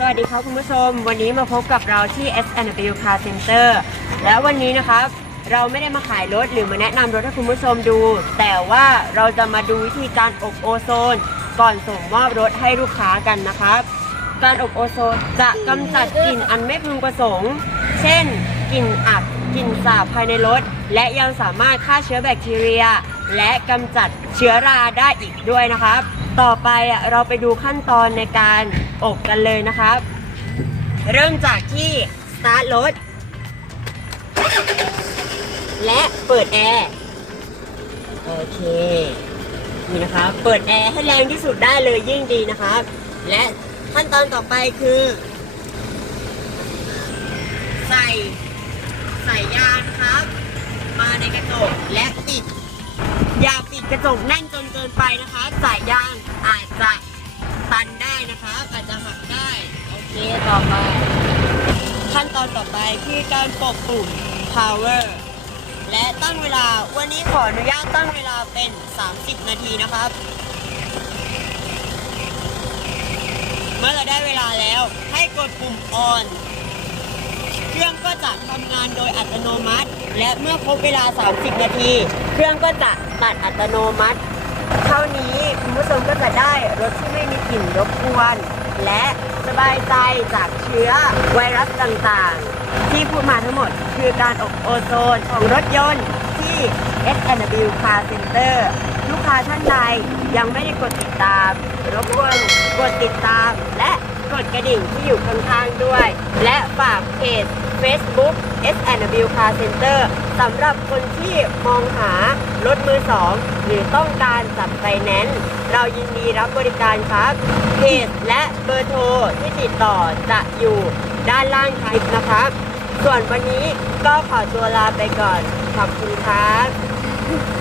สวัสดีครับคุณผู้ชม วันนี้มาพบกับเราที่ SNW Car Center แล้ววันนี้นะครับเราไม่ได้มาขายรถหรือมาแนะนำรถให้คุณผู้ชมดู แต่ว่าเราจะมาดูวิธีการอบโอโซน ก่อนส่งมอบรถให้ลูกค้ากันนะครับ การอบโอโซนจะกำจัดกลิ่นอันไม่พึงประสงค์ เช่นกลิ่นอับกลิ่นสาบภายในรถ และยังสามารถฆ่าเชื้อแบคทีเรีย และกำจัดเชื้อราได้อีกด้วยนะครับ ต่อไปอะเราไปดูขั้นตอนในการอบกันเลยนะครับ เริ่มจากที่สตาร์ทรถและเปิดแอร์โอเคนี่นะครับเปิดแอร์ให้แรงที่สุดได้เลยยิ่งดีนะครับ และขั้นตอนต่อไปคือ ใส่ใส่ยางครับ มาในกระจกและปิดอย่าปิด กระจกแน่นจนเกินไปนะคะสายยางอาจจะตันได้นะคะอาจจะหักได้โอเคต่อไป ขั้นตอนต่อไปคือการปลดปุ่ม power และตั้งเวลาวันนี้ขออนุญาตตั้งเวลาเป็น 30 นาทีนะครับ เมื่อเราได้เวลาแล้วให้กดปุ่ม on รื่องก็จะทำงานโดยอัตโนมัติ และเมื่อครบเวลา 30 นาที เครื่องก็จะตัดอัตโนมัติ เท่านี้คุณผู้ชมก็จะได้รถที่ไม่มีกลิ่นรบกวน และสบายใจจากเชื้อไวรัสต่างๆ ที่พูดมาทั้งหมดคือการอบโอโซนของรถยนต์ที่ S&W Car Center ลูกค้าท่านใดยังไม่ได้กดติดตามรบกวนกดติดตามและ กระดิ่งที่อยู่ข้างๆด้วย และฝากเพจ Facebook S&W Car Center สำหรับคนที่มองหารถมือสอง หรือต้องการจัดไฟแนนซ์เรายินดีรับบริการครับเพจและเบอร์โทรที่ติดต่อจะอยู่ด้านล่างคลิปนะครับ ส่วนวันนี้ก็ขอตัวลาไปก่อน ขอบคุณครับ